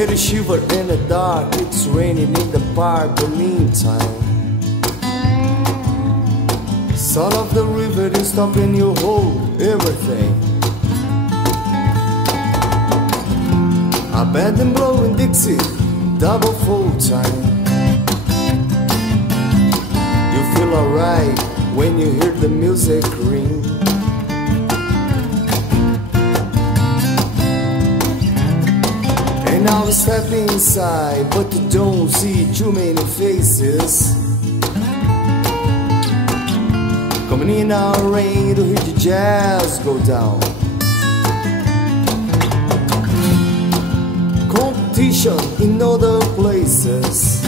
Hear a shiver in the dark, it's raining in the park. The meantime, son of the river is stopping you hold everything. I bet them blowing Dixie, double full time. You feel alright when you hear the music ring. And now we step inside, but you don't see too many faces. Coming in our rain to hear the jazz go down. Competition in other places.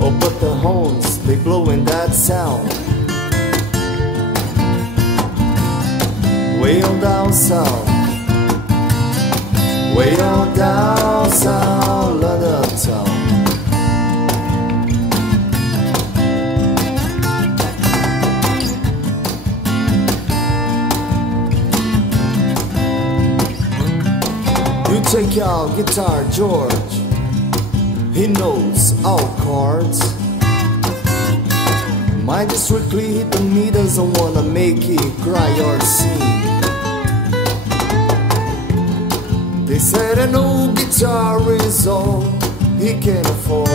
Oh, but the horns, they blowing that sound. Way on down south, way on down south, London town. You take out guitar, George. He knows all chords. Mine just strictly hit the me, doesn't wanna make it cry or sing. They said an old guitar is all he can afford.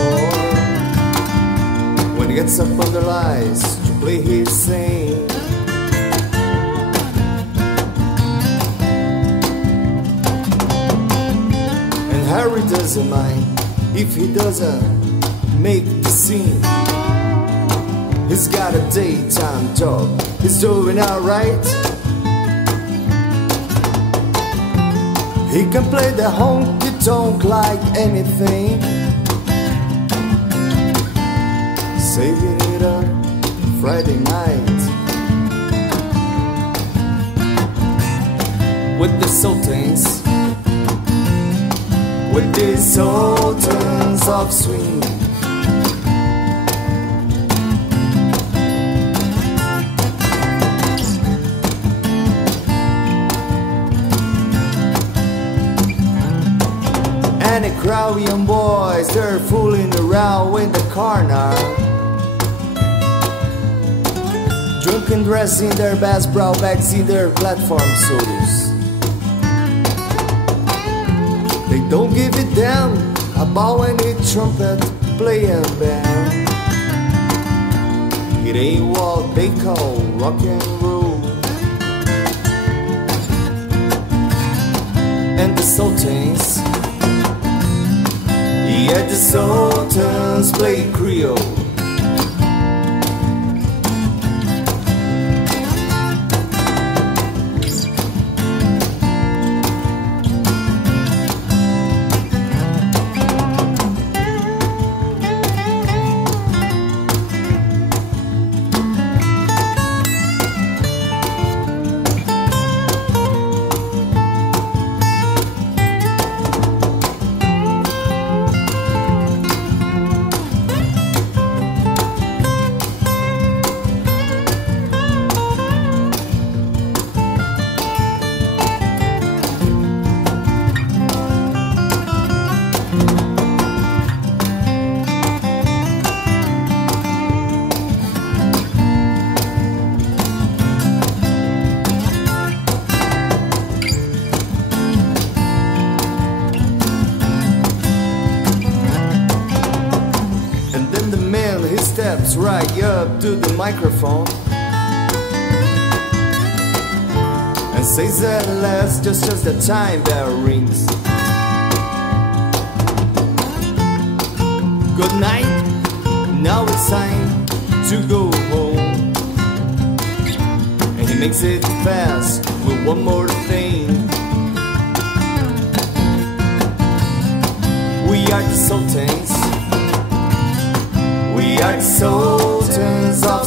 When he gets up on the lights to play his thing. And Harry doesn't mind if he doesn't make the scene. He's got a daytime job, he's doing alright. He can play the honky-tonk like anything. Saving it up Friday night with the Sultans, with the Sultans of swing. And the crowd young boys, they're fooling around in the corner, drunk and dressed in their best brow bags in their platform suits. They don't give a damn about any trumpet playing band. It ain't what they call rock and roll. And the Sultans, yeah, the Sultans play Creole. Steps right up to the microphone and says at last, just as the time bell rings, good night, now it's time to go home. And he makes it fast with one more thing. We are the Sultans, we are the Sultans of